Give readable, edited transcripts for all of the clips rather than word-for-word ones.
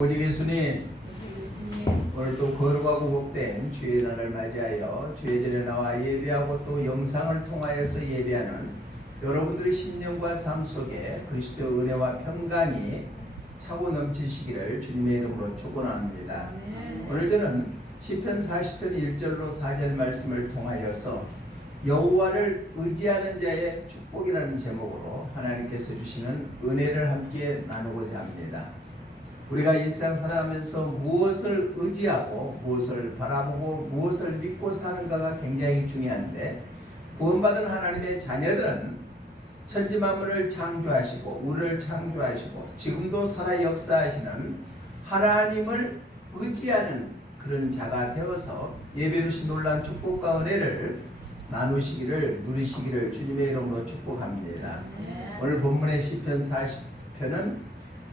오직 예수님, 오늘도 거룩하고 복된 주의 날을 맞이하여 주의 전에 나와 예배하고 또 영상을 통하여서 예배하는 여러분들의 심령과 삶 속에 그리스도의 은혜와 평강이 차고 넘치시기를 주님의 이름으로 축원합니다. 오늘 저는 시편 40편 1절로 4절 말씀을 통하여서 여호와를 의지하는 자의 축복이라는 제목으로 하나님께서 주시는 은혜를 함께 나누고자 합니다. 우리가 일상 살아가면서 무엇을 의지하고 무엇을 바라보고 무엇을 믿고 사는가가 굉장히 중요한데, 구원받은 하나님의 자녀들은 천지만물을 창조하시고 우리를 창조하시고 지금도 살아 역사하시는 하나님을 의지하는 그런 자가 되어서 예배로신 놀라운 축복과 은혜를 나누시기를 누리시기를 주님의 이름으로 축복합니다. 오늘 본문의 시편 40편은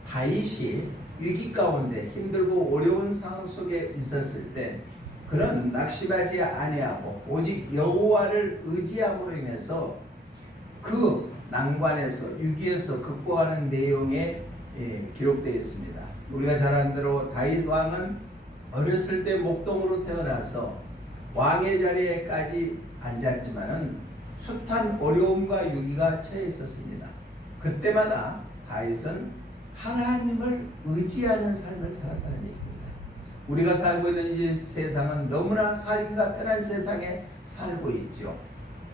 다윗이 위기 가운데 힘들고 어려운 상황 속에 있었을 때 그는 낙심하지 아니하고 오직 여호와를 의지함으로 인해서 그 난관에서 위기에서 극복하는 내용에 기록되어 있습니다. 우리가 잘 아는 대로 다윗 왕은 어렸을 때 목동으로 태어나서 왕의 자리에까지 앉았지만은 숱한 어려움과 위기가 처해 있었습니다. 그때마다 다윗은 하나님을 의지하는 삶을 살았다는 얘기입니다. 우리가 살고 있는 이 세상은 너무나 살기가 편한 세상에 살고 있죠.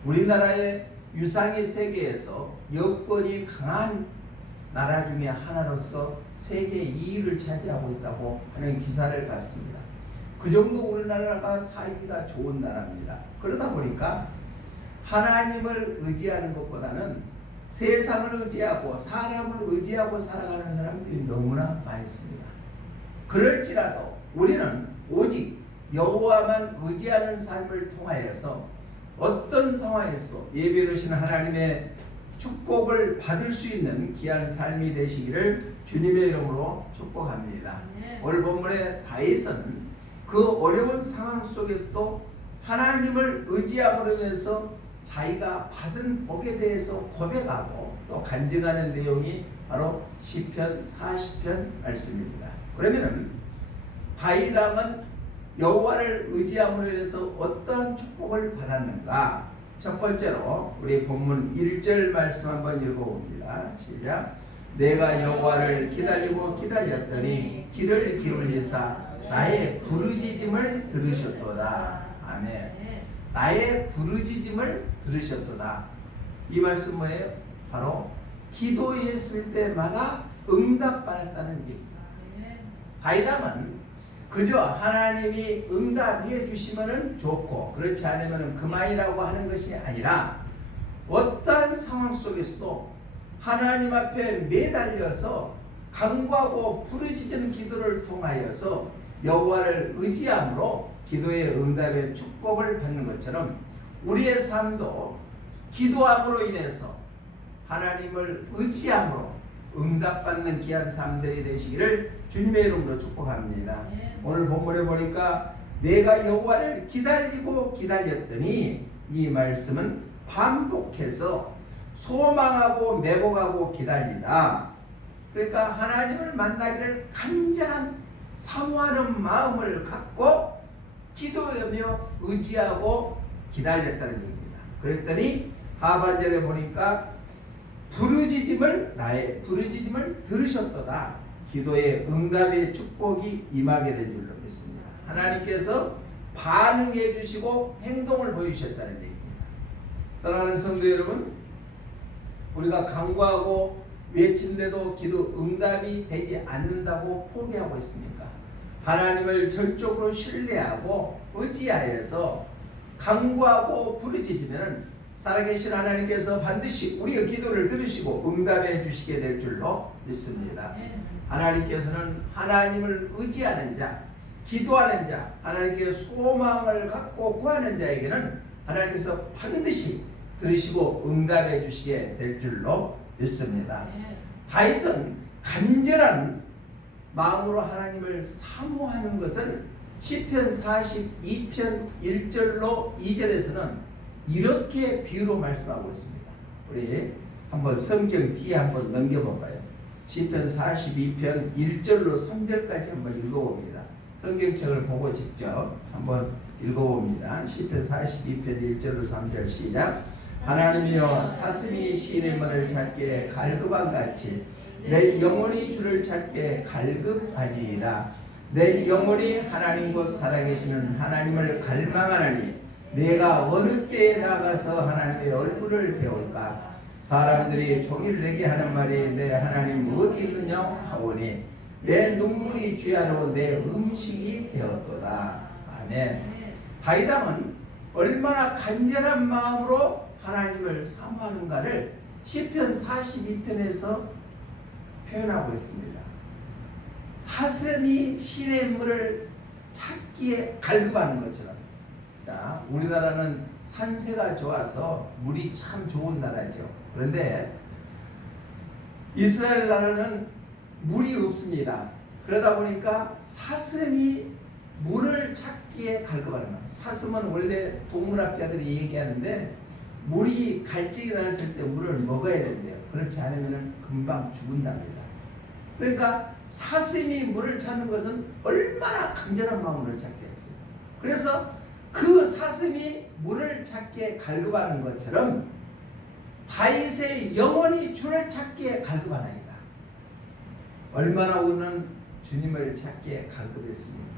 우리나라의 유상의 세계에서 여건이 강한 나라 중에 하나로서 세계 2위를 차지하고 있다고 하는 기사를 봤습니다. 그 정도 우리나라가 살기가 좋은 나라입니다. 그러다 보니까 하나님을 의지하는 것보다는 세상을 의지하고 사람을 의지하고 살아가는 사람들이 너무나 많습니다. 그럴지라도 우리는 오직 여호와만 의지하는 삶을 통하여서 어떤 상황에서도 예배로신 하나님의 축복을 받을 수 있는 귀한 삶이 되시기를 주님의 이름으로 축복합니다. 오늘 본문의 다윗은 그 어려운 상황 속에서도 하나님을 의지함으로 인해서 자기가 받은 복에 대해서 고백하고 또 간증하는 내용이 바로 시편 40편 말씀입니다. 그러면은 다윗 왕은 여호와를 의지함으로 인해서 어떠한 축복을 받았는가? 첫 번째로 우리 본문 1절 말씀 한번 읽어봅니다. 시작. 내가 여호와를 기다리고 기다렸더니 귀를 기울이사 나의 부르짖음을 들으셨도다. 아멘. 나의 부르짖음을 들으셨도다. 이 말씀 뭐예요? 바로 기도했을 때마다 응답받았다는 얘기입니다. 다윗 왕은 그저 하나님이 응답해 주시면 좋고 그렇지 않으면 그만이라고 하는 것이 아니라 어떠한 상황 속에서도 하나님 앞에 매달려서 간구하고 부르짖는 기도를 통하여서 여호와를 의지함으로 기도의 응답의 축복을 받는 것처럼 우리의 삶도 기도함으로 인해서 하나님을 의지함으로 응답받는 귀한 삶들이 되시기를 주님의 이름으로 축복합니다. 오늘 본문에 보니까 내가 여호와를 기다리고 기다렸더니 이 말씀은 반복해서 소망하고 매복하고 기다리다. 그러니까 하나님을 만나기를 간절한 사모하는 마음을 갖고 기도하며 의지하고 기다렸다는 얘기입니다. 그랬더니 하반절에 보니까 나의 부르짖음을 들으셨도다. 기도의 응답의 축복이 임하게 된 줄로 믿습니다. 하나님께서 반응해 주시고 행동을 보여주셨다는 얘기입니다. 사랑하는 성도 여러분, 우리가 간구하고 외친데도 기도 응답이 되지 않는다고 포기하고 있습니까? 하나님을 전적으로 신뢰하고 의지하여서 간구하고 부르짖으면 살아계신 하나님께서 반드시 우리의 기도를 들으시고 응답해 주시게 될 줄로 믿습니다. 하나님께서는 하나님을 의지하는 자, 기도하는 자, 하나님께 소망을 갖고 구하는 자에게는 하나님께서 반드시 들으시고 응답해 주시게 될 줄로 믿습니다. 다윗은 간절한 마음으로 하나님을 사모하는 것을 시편 42편 1절로 2절에서는 이렇게 비유로 말씀하고 있습니다. 우리 한번 성경 뒤에 한번 넘겨볼까요? 시편 42편 1절로 3절까지 한번 읽어봅니다. 성경책을 보고 직접 한번 읽어봅니다. 시편 42편 1절로 3절 시작. 하나님이여 사슴이 시인의 문을 찾기에 갈급한같이 내 영혼이 주를 찾기에 갈급하니이다. 내 영혼이 하나님 곧 살아계시는 하나님을 갈망하나니 내가 어느 때에 나가서 하나님의 얼굴을 배울까. 사람들이 종일 내게 하는 말이 내 하나님 어디 있느냐 하오니 내 눈물이 주야로 내 음식이 되었도다. 아멘. 다윗은 얼마나 간절한 마음으로 하나님을 사모하는가를 시편 42편에서 표현하고 있습니다. 사슴이 시내 물을 찾기에 갈급하는 것처럼. 자, 우리나라는 산세가 좋아서 물이 참 좋은 나라죠. 그런데 이스라엘 나라는 물이 없습니다. 그러다 보니까 사슴이 물을 찾기에 갈급하는 거예요. 사슴은 원래 동물학자들이 얘기하는데 물이 갈증이 났을 때 물을 먹어야 된대요. 그렇지 않으면 금방 죽는답니다. 그러니까 사슴이 물을 찾는 것은 얼마나 간절한 마음으로 찾겠어요. 그래서 그 사슴이 물을 찾기에 갈급하는 것처럼 다윗의 영혼이 주를 찾기에 갈급하나이다. 얼마나 우리는 주님을 찾기에 갈급했습니까?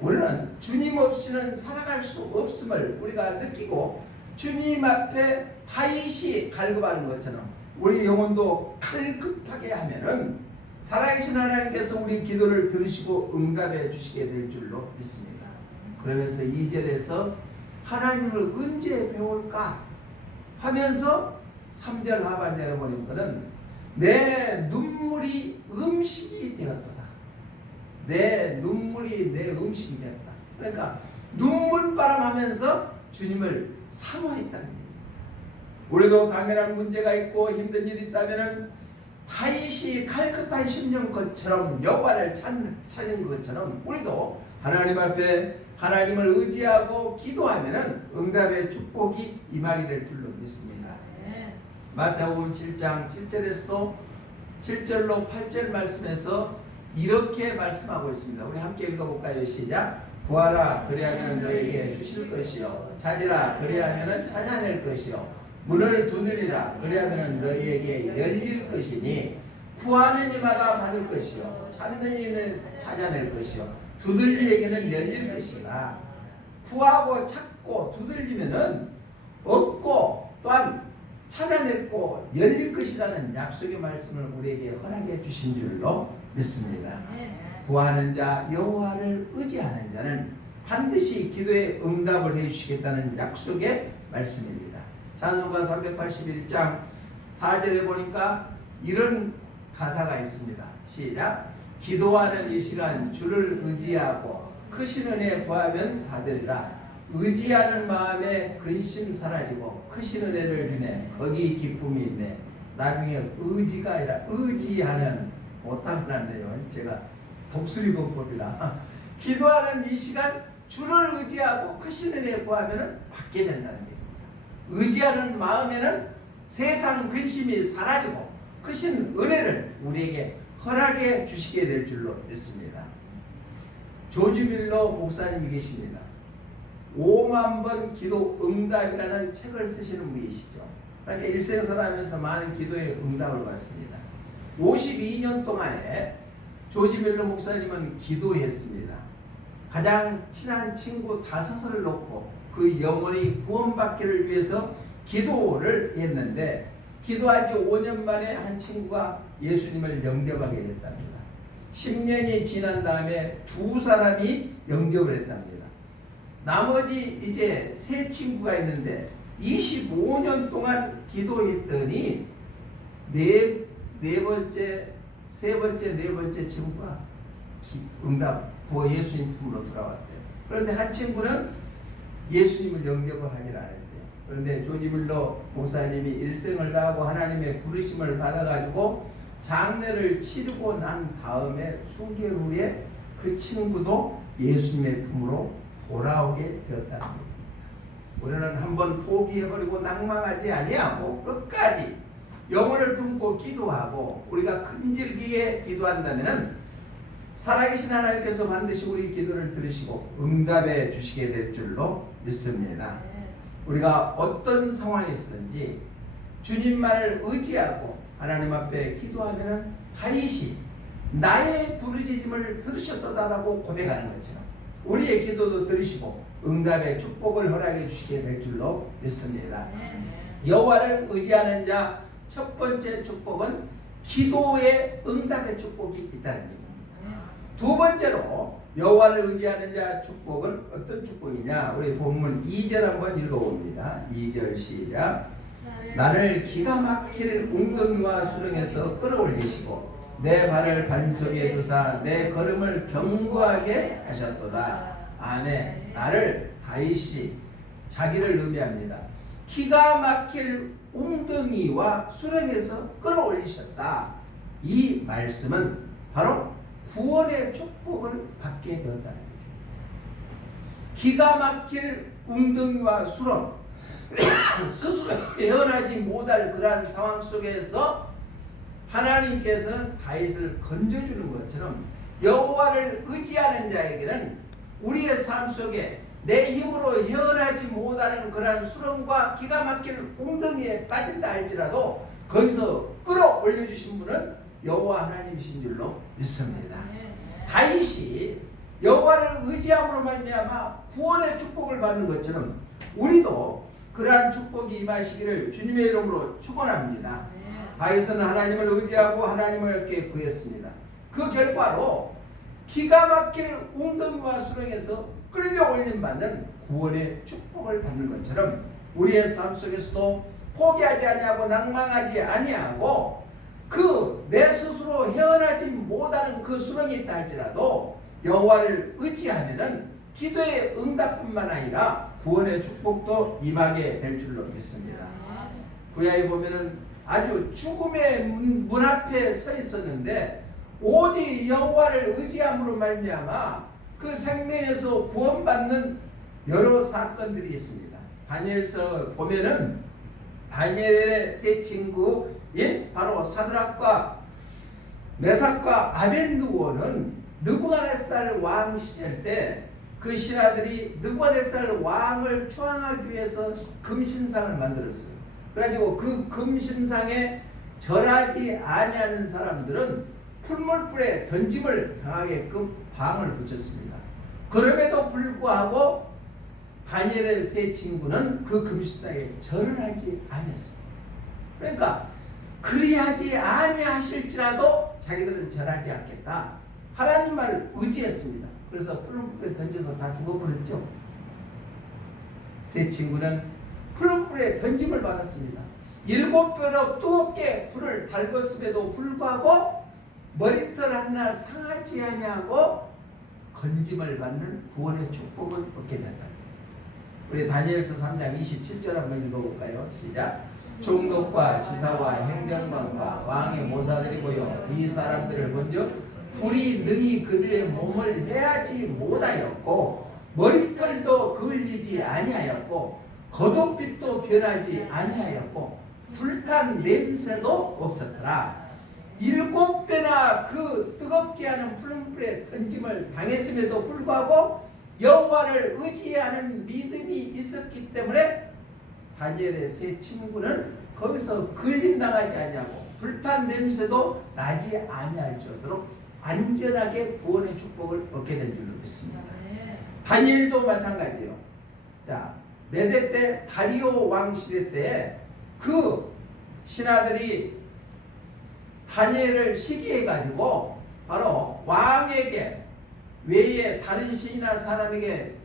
우리는 주님 없이는 살아갈 수 없음을 우리가 느끼고 주님 앞에 다윗이 갈급하는 것처럼 우리 영혼도 갈급하게 하면은 살아계신 하나님께서 우리 기도를 들으시고 응답해 주시게 될 줄로 믿습니다. 그러면서 2절에서 하나님을 언제 배울까 하면서 3절 하반절에 보니까는 내 눈물이 음식이 되었도다. 내 눈물이 내 음식이 되었다. 그러니까 눈물바람 하면서 주님을 사모했다는 얘기입니다. 우리도 당연한 문제가 있고 힘든 일이 있다면은 다윗이 갈급한 심령 것처럼 여호와를 찾는 것처럼 우리도 하나님 앞에 하나님을 의지하고 기도하면은 응답의 축복이 임하게 될 줄로 믿습니다. 마태복음 7장 7절에서도 7절로 8절 말씀에서 이렇게 말씀하고 있습니다. 우리 함께 읽어볼까요? 시작. 구하라 그리하면 너에게 주실 것이요 찾으라 그리하면 찾아낼 것이요 문을 두드리라 그리하면 너희에게 열릴 것이니 구하는 이마다 받을 것이요 찾는 이는 찾아낼 것이요 두들리에게는 열릴 것이라. 구하고 찾고 두들리면은 얻고 또한 찾아냈고 열릴 것이라는 약속의 말씀을 우리에게 허락해 주신 줄로 믿습니다. 구하는 자 여호와를 의지하는 자는 반드시 기도에 응답을 해 주시겠다는 약속의 말씀입니다. 찬송가 381장 4절에 보니까 이런 가사가 있습니다. 시작. 기도하는 이 시간 주를 의지하고 크신 은혜 구하면 받으리라. 의지하는 마음에 근심 사라지고 크신 은혜를 주네 거기 기쁨이 있네. 나중에 의지가 아니라 의지하는 못하는데요. 제가 독수리 공법이라 기도하는 이 시간 주를 의지하고 크신 은혜 구하면 받게 된다는 얘기입니다. 의지하는 마음에는 세상 근심이 사라지고 크신 은혜를 우리에게 허락해 주시게 될 줄로 믿습니다. 조지 밀러 목사님이 계십니다. 5만 번 기도 응답이라는 책을 쓰시는 분이시죠. 그러니까 일생살아하면서 많은 기도의 응답을 받습니다. 52년 동안에 조지 밀러 목사님은 기도했습니다. 가장 친한 친구 5을 놓고 그 영혼이 구원받기를 위해서 기도를 했는데 기도한 지 5년 만에 한 친구가 예수님을 영접하게 됐답니다. 10년이 지난 다음에 2사람이 영접을 했답니다. 나머지 이제 3 친구가 있는데 25년 동안 기도했더니 네 번째 친구가 응답 구워 예수님 품으로 돌아왔대요. 그런데 한 친구는 예수님을 영접을 하질 않았대요. 그런데 조지 밀러 목사님이 일생을 다하고 하나님의 부르심을 받아가지고 장례를 치르고 난 다음에 수개월 후에 그 친구도 예수님의 품으로 돌아오게 되었다는 겁니다. 우리는 한번 포기해버리고 낭망하지 아니하고 끝까지 영혼을 품고 기도하고 우리가 끈질기게 기도한다면은 살아계신 하나님께서 반드시 우리 기도를 들으시고 응답해 주시게 될 줄로 믿습니다. 우리가 어떤 상황이었든지 주님만을 의지하고 하나님 앞에 기도하면은 다윗이 나의 부르짖음을 들으셨도다라고 고백하는 것처럼 우리의 기도도 들으시고 응답의 축복을 허락해 주시게 될 줄로 믿습니다. 여호와를 의지하는 자 첫 번째 축복은 기도의 응답의 축복이 있다는 얘기입니다. 두 번째로 여호와를 의지하는 자 축복은 어떤 축복이냐? 우리 본문 2절 한번 읽어봅니다. 2절 시작. 나를 기가 막힐 웅덩이와 수렁에서 끌어올리시고 내 발을 반석에 두사 내 걸음을 견고하게 하셨도다. 아멘. 나를 다윗이 자기를 의미합니다. 기가 막힐 웅덩이와 수렁에서 끌어올리셨다. 이 말씀은 바로 구원의 축복을 받게 되었다는 거죠. 기가 막힐 웅덩이와 수렁, 스스로 헤어나지 못할 그러한 상황 속에서 하나님께서는 다윗을 건져주는 것처럼 여호와를 의지하는 자에게는 우리의 삶 속에 내 힘으로 헤어나지 못하는 그러한 수렁과 기가 막힐 웅덩이에 빠진다 할지라도 거기서 끌어올려 주신 분은 여호와 하나님이신 줄로 믿습니다. 다윗이 여호와를 의지함으로 말미암아 구원의 축복을 받는 것처럼 우리도 그러한 축복이 임하시기를 주님의 이름으로 축원합니다. 다윗은 하나님을 의지하고 하나님을 얻게 구했습니다. 그 결과로 기가 막힐 웅덩이와 수렁에서 끌려올림 받는 구원의 축복을 받는 것처럼 우리의 삶 속에서도 포기하지 아니하고 낭망하지 아니하고 그 내 스스로 헤어나지 못하는 그 수렁이 있다 할지라도 여호와를 의지하면은 기도의 응답뿐만 아니라 구원의 축복도 임하게 될 줄로 믿습니다. 구약에 보면은 아주 죽음의 문 앞에 서 있었는데 오직 여호와를 의지함으로 말미암아 그 생명에서 구원받는 여러 사건들이 있습니다. 다니엘서 보면은 다니엘의 세 친구인 바로 사드락과 메삭과 아벤느고는 느부갓네살 왕 시절 때 그 신하들이 느부갓네살 왕을 추앙하기 위해서 금신상을 만들었어요. 그래가지고 그 금신상에 절하지 아니하는 사람들은 풀물불에 던짐을 당하게끔 방을 붙였습니다. 그럼에도 불구하고 다니엘의 세 친구는 그 금신상에 절을 하지 않았습니다. 그러니까 그리하지 아니하실지라도 자기들은 절하지 않겠다. 하나님 말을 의지했습니다. 그래서 풀물불에 던져서 다 죽어버렸죠. 세 친구는 풀물불에 던짐을 받았습니다. 7배로 뜨겁게 불을 달궜음에도 불구하고 머리털 하나 상하지 아니하고 건짐을 받는 구원의 축복을 얻게 된다. 우리 다니엘서 3장 27절 한번 읽어볼까요? 시작. 총독과 지사와 행정관과 왕의 모사들이 모여 이 사람들을 먼저 불이 능히 그들의 몸을 해하지 못하였고 머리털도 그을리지 아니하였고 겉옷빛도 변하지 아니하였고 불탄 냄새도 없었더라. 7배나 그 뜨겁게 하는 풀물불에 던짐을 당했음에도 불구하고 여호와를 의지하는 믿음이 있었기 때문에 다니엘의 세 친구는 거기서 걸림당하지 아니하고 불탄 냄새도 나지 아니할 정도로 안전하게 구원의 축복을 얻게 된 줄로 믿습니다. 다니엘도 마찬가지예요. 자, 메대 때 다리오 왕 시대 때 그 신하들이 다니엘을 시기해 가지고 바로 왕에게 외에 다른 신이나 사람에게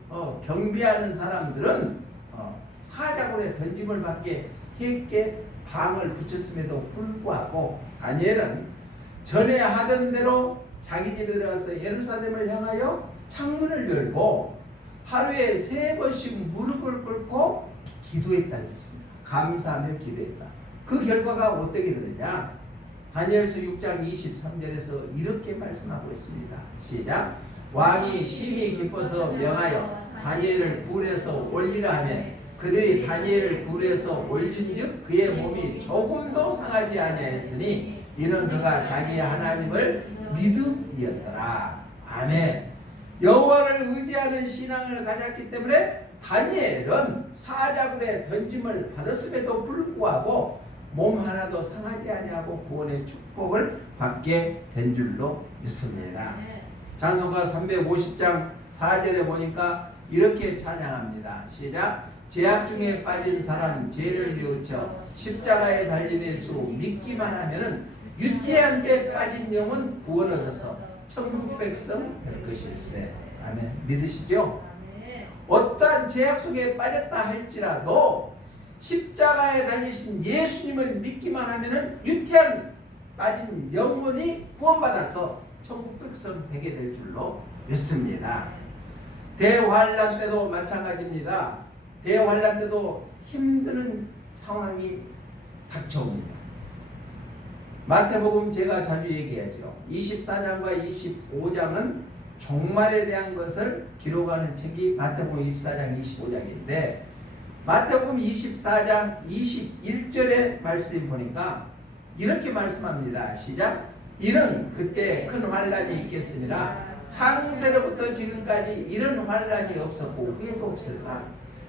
경비하는 사람들은 사자굴에 던짐을 받게 했게 방을 붙였음에도 불구하고 다니엘은 전에 하던 대로 자기 집에 들어가서 예루살렘을 향하여 창문을 열고 하루에 3번씩 무릎을 꿇고 기도했다 했습니다. 감사하며 기도했다. 그 결과가 어떻게 되느냐? 다니엘서 6장 23절에서 이렇게 말씀하고 있습니다. 시작. 왕이 심히 기뻐서 명하여 다니엘을 불에서 올리라 하며 그들이 다니엘을 굴에서 올린즉 그의 몸이 조금도 상하지 아니하였으니 이는 그가 자기의 하나님을 믿음이었더라. 아멘. 여호와를 의지하는 신앙을 가졌기 때문에 다니엘은 사자굴에 던짐을 받았음에도 불구하고 몸 하나도 상하지 아니하고 구원의 축복을 받게 된 줄로 믿습니다. 찬송가 350장 4절에 보니까 이렇게 찬양합니다. 시작. 죄악 중에 빠진 사람 죄를 뉘우쳐 십자가에 달린 예수 믿기만 하면은 유태한 데 빠진 영은 구원 얻어서 천국 백성 될 것일세. 아멘. 믿으시죠? 어떠한 죄악 속에 빠졌다 할지라도 십자가에 달리신 예수님을 믿기만 하면은 유태한 빠진 영혼이 구원받아서 천국 백성 되게 될 줄로 믿습니다. 대환란 때도 마찬가지입니다. 대환란 때도 힘든 상황이 닥쳐옵니다. 마태복음 제가 자주 얘기하죠. 24장과 25장은 종말에 대한 것을 기록하는 책이 마태복음 24장 25장인데 마태복음 24장 21절의 말씀 보니까 이렇게 말씀합니다. 시작. 이는 그때 큰 환란이 있겠습니다. 창세로부터 지금까지 이런 환란이 없었고 후에도 없을까.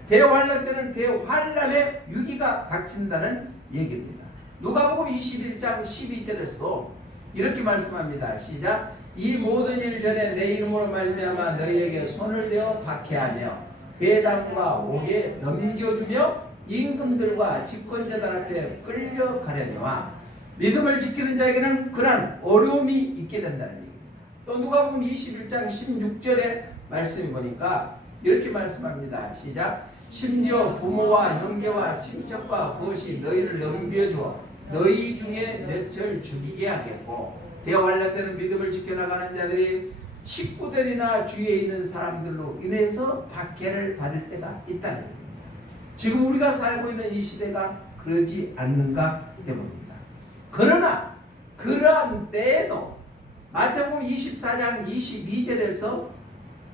대환란 때는 대환란의 위기가 닥친다는 얘기입니다. 누가복음 21장 12절에서도 이렇게 말씀합니다. 시작. 이 모든 일 전에 내 이름으로 말미암아 너희에게 손을 대어 박해하며 회당과 옥에 넘겨주며 임금들과 집권자들 앞에 끌려가려니와 믿음을 지키는 자에게는 그러한 어려움이 있게 된다는 얘기입니다. 또 누가복음 21장 16절의 말씀을 보니까 이렇게 말씀합니다. 시작. 심지어 부모와 형제와 친척과 그것이 너희를 넘겨주어 너희 중에 몇을 죽이게 하겠고 대환란 때는 믿음을 지켜나가는 자들이 식구들이나 주위에 있는 사람들로 인해서 박해를 받을 때가 있다는 겁니다. 지금 우리가 살고 있는 이 시대가 그러지 않는가 해봅니다. 그러나 그러한 때에도 마태복음 24장 22절에서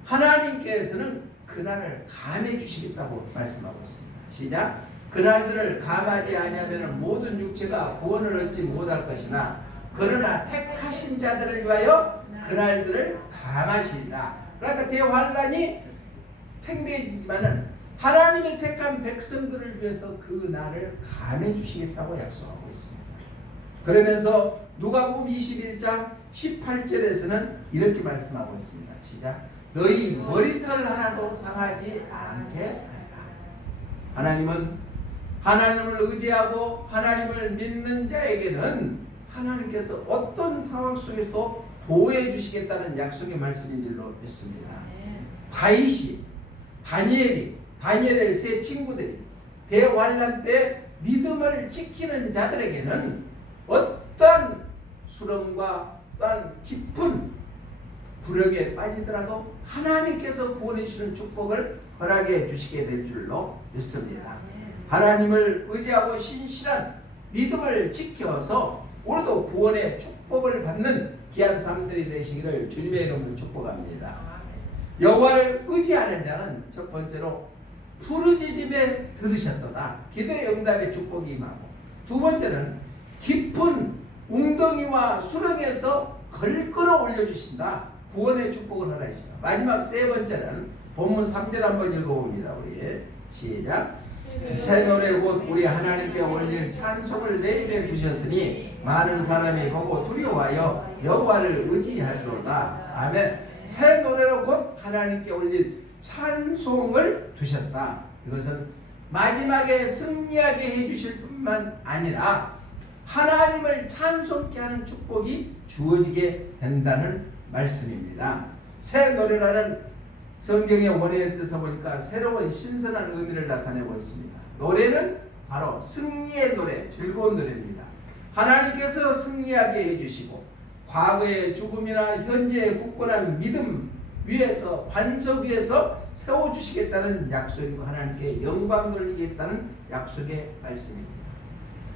하나님께서는 그날을 감해 주시겠다고 말씀하고 있습니다. 시작. 그날들을 감하지 아니하면 모든 육체가 구원을 얻지 못할 것이나 그러나 택하신 자들을 위하여 그날들을 감하시리라. 그러니까 대환란이 팽배해지지만은 하나님의 택한 백성들을 위해서 그 날을 감해 주시겠다고 약속하고 있습니다. 그러면서 누가복음 21장 18절에서는 이렇게 말씀하고 있습니다. 시작. 너희 머리털 하나도 상하지 않게 하라. 하나님은 하나님을 의지하고 하나님을 믿는 자에게는 하나님께서 어떤 상황 속에서도 보호해 주시겠다는 약속의 말씀인 줄로 믿습니다. 다윗이 다니엘의 세 친구들이 대환란 때 믿음을 지키는 자들에게는 어떤 수렁과 또한 깊은 부력에 빠지더라도 하나님께서 구원해 주시는 축복을 허락해 주시게 될 줄로 믿습니다. 하나님을 의지하고 신실한 믿음을 지켜서 우리도 구원의 축복을 받는 귀한 사람들이 되시기를 주님의 이름으로 축복합니다. 여호와를 의지하는 자는 첫 번째로 부르짖음에 들으셨도다. 기도의 응답의 축복이 임하고, 두 번째는 깊은 웅덩이와 수렁에서 걸끌어 올려주신다. 구원의 축복을 하라 주신다. 마지막 세 번째는 본문 3절 한번 읽어봅니다. 우리 시작. 새 노래 곧 우리 하나님께 올릴 찬송을 내 입에 두셨으니 많은 사람이 보고 두려워하여 여호와를 의지하리로다. 아멘. 새 노래로 곧 하나님께 올릴 찬송을 두셨다. 이것은 마지막에 승리하게 해주실 뿐만 아니라 하나님을 찬송케 하는 축복이 주어지게 된다는 말씀입니다. 새 노래라는 성경의 원어의 뜻을 보니까 새로운 신선한 의미를 나타내고 있습니다. 노래는 바로 승리의 노래, 즐거운 노래입니다. 하나님께서 승리하게 해주시고 과거의 죽음이나 현재의 굳건한 믿음 위에서 반석 위에서 세워주시겠다는 약속이고 하나님께 영광 돌리겠다는 약속의 말씀입니다.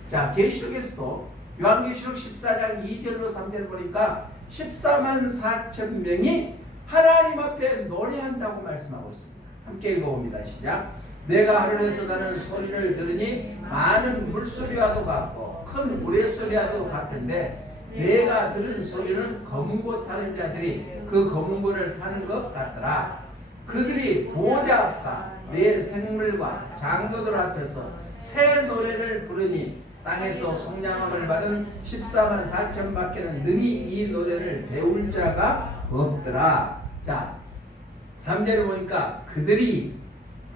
자, 계시록에서도 요한계시록 14장 2절로 3절 보니까 14만 4천 명이 하나님 앞에 노래한다고 말씀하고 있습니다. 함께 읽어봅니다. 시작. 내가 하늘에서 나는 소리를 들으니 많은 물소리와도 같고 큰 우레소리와도 같은데 내가 들은 소리는 검은고 타는 자들이 그 검은고를 타는 것 같더라. 그들이 보호자 앞과 내 생물과 장도들 앞에서 새 노래를 부르니 땅에서 속량함을 받은 14만 4천 밖에는 능히 이 노래를 배울 자가 없더라. 자, 3절에 보니까 그들이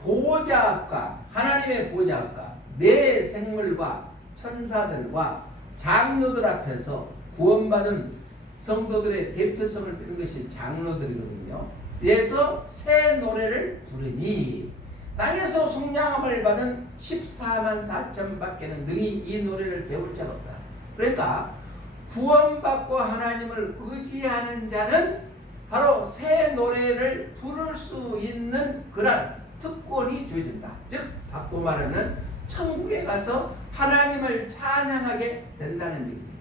보호자 앞과 하나님의 보호자 앞과 내 생물과 천사들과 장로들 앞에서 구원받은 성도들의 대표성을 띠는 것이 장로들이거든요. 그래서 새 노래를 부르니 땅에서 속량함을 받은 14만 4천 밖에는 능히 이 노래를 배울 자가 없다. 그러니까 구원받고 하나님을 의지하는 자는 바로 새 노래를 부를 수 있는 그런 특권이 주어진다. 즉 바꿔 말하면 천국에 가서 하나님을 찬양하게 된다는 얘기입니다.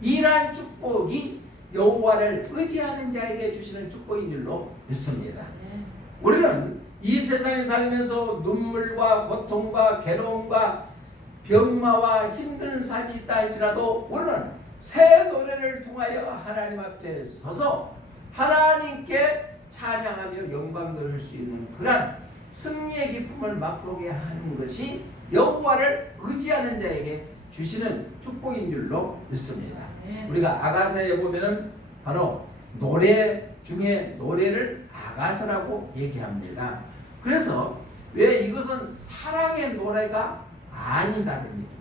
이러한 축복이 여호와를 의지하는 자에게 주시는 축복인 줄로 믿습니다. 우리는 이 세상에 살면서 눈물과 고통과 괴로움과 병마와 힘든 삶이 있다 할지라도 우리는 새 노래를 통하여 하나님 앞에 서서 하나님께 찬양하며 영광 돌릴 수 있는 그런 승리의 기쁨을 맛보게 하는 것이 여호와를 의지하는 자에게 주시는 축복인 줄로 믿습니다. 우리가 아가서에 보면은 바로 노래 중에 노래를 아가서라고 얘기합니다. 그래서 왜 이것은 사랑의 노래가 아니다는 얘기입니다.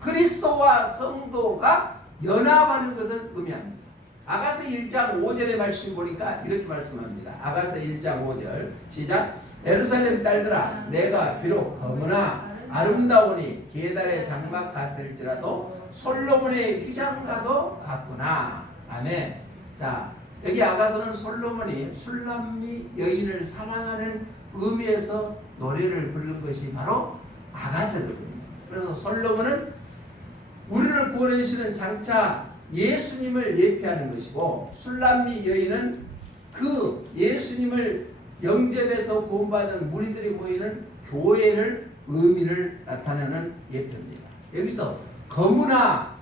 그리스도와 성도가 연합하는 것을 의미합니다. 아가서 1장 5절의 말씀 보니까 이렇게 말씀합니다. 아가서 1장 5절 시작. 예루살렘 딸들아 내가 비록 검으나 아름다우니 계달의 장막 같을지라도 솔로몬의 휘장과도 같구나. 아멘. 자, 여기 아가서는 솔로몬이 술람미 여인을 사랑하는 의미에서 노래를 부르는 것이 바로 아가서거든요. 그래서 솔로몬은 우리를 구원해 주시는 장차 예수님을 예표하는 것이고 술람미 여인은 그 예수님을 영접해서 구원받은 무리들이 모이는 교회를 의미를 나타내는 예표입니다. 여기서 거무나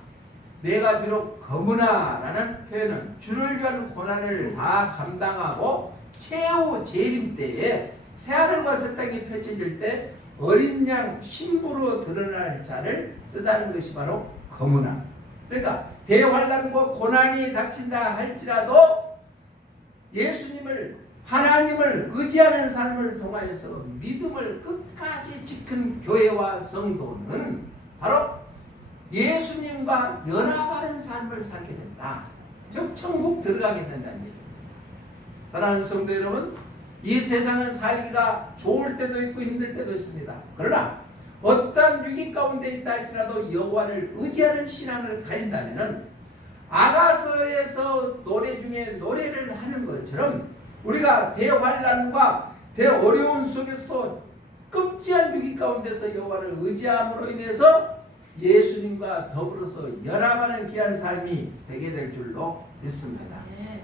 내가 비록 거무나라는 표현은 주를 위한 고난을 다 감당하고 최후 재림 때에 새하늘과 새 땅이 펼쳐질 때 어린 양 신부로 드러날 자를 뜻하는 것이 바로 거무나. 그러니까 대환난과 고난이 닥친다 할지라도 예수님을 하나님을 의지하는 삶을 통하여서 믿음을 끝까지 지킨 교회와 성도는 바로 예수님과 연합하는 삶을 살게 된다. 즉 천국 들어가게 된다는 얘기입니다. 사랑하는 성도 여러분, 이 세상은 살기가 좋을 때도 있고 힘들 때도 있습니다. 그러나 어떤 위기 가운데 있다 할지라도 여호와를 의지하는 신앙을 가진다면 아가서에서 노래 중에 노래를 하는 것처럼 우리가 대환난과 대어려운 속에서도 끔찍한 위기 가운데서 여호와를 의지함으로 인해서 예수님과 더불어서 연합하는 귀한 삶이 되게 될 줄로 믿습니다.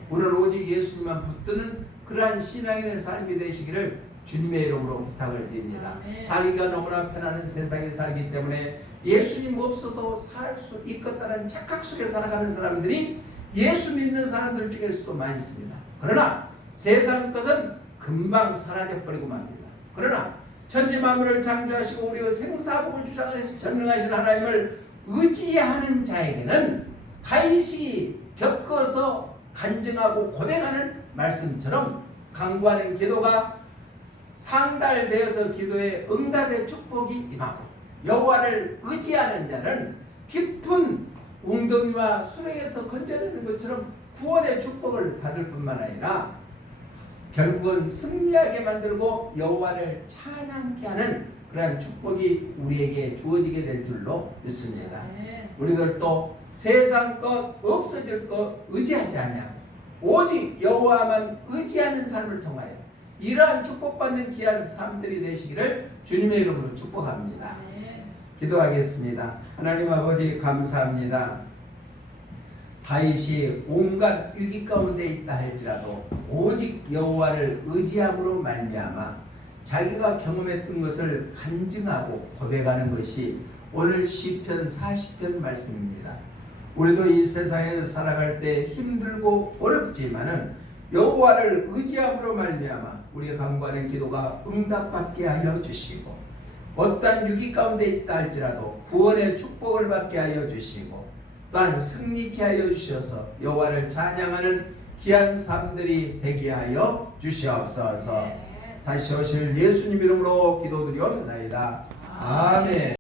오늘 오직 예수님만 붙드는 그러한 신앙인의 삶이 되시기를 주님의 이름으로 부탁을 드립니다. 살기가 너무나 편안한 세상에 살기 때문에 예수님 없어도 살 수 있겠다는 착각 속에 살아가는 사람들이 예수 믿는 사람들 중에서도 많이 있습니다. 그러나 세상 것은 금방 사라져버리고 맙니다. 그러나 천지 만물을 창조하시고 우리의 생사복을 주장하시고 전능하신 하나님을 의지하는 자에게는 다윗이 겪어서 간증하고 고백하는 말씀처럼 간구하는 기도가 상달되어서 기도의 응답의 축복이 임하고 여호와를 의지하는 자는 깊은 웅덩이와 수렁에서 건져내는 것처럼 구원의 축복을 받을 뿐만 아니라 결국은 승리하게 만들고 여호와를 찬양케 하는 그러한 축복이 우리에게 주어지게 될 줄로 믿습니다. 우리들도 세상 것 없어질 것 의지하지 않냐 오직 여호와만 의지하는 삶을 통하여 이러한 축복받는 귀한 삶들이 되시기를 주님의 이름으로 축복합니다. 기도하겠습니다. 하나님 아버지 감사합니다. 다윗이 온갖 위기 가운데 있다 할지라도 오직 여호와를 의지함으로 말미암아 자기가 경험했던 것을 간증하고 고백하는 것이 오늘 시편 40편 말씀입니다. 우리도 이 세상에 살아갈 때 힘들고 어렵지만은 여호와를 의지함으로 말미암아 우리가 간구하는 기도가 응답받게 하여 주시고, 어떠한 위기 가운데 있다 할지라도 구원의 축복을 받게 하여 주시고, 또한 승리케 하여 주셔서 여호와를 찬양하는 귀한 삶들이 되게 하여 주시옵소서. 다시 오실 예수님 이름으로 기도드리옵나이다. 아멘.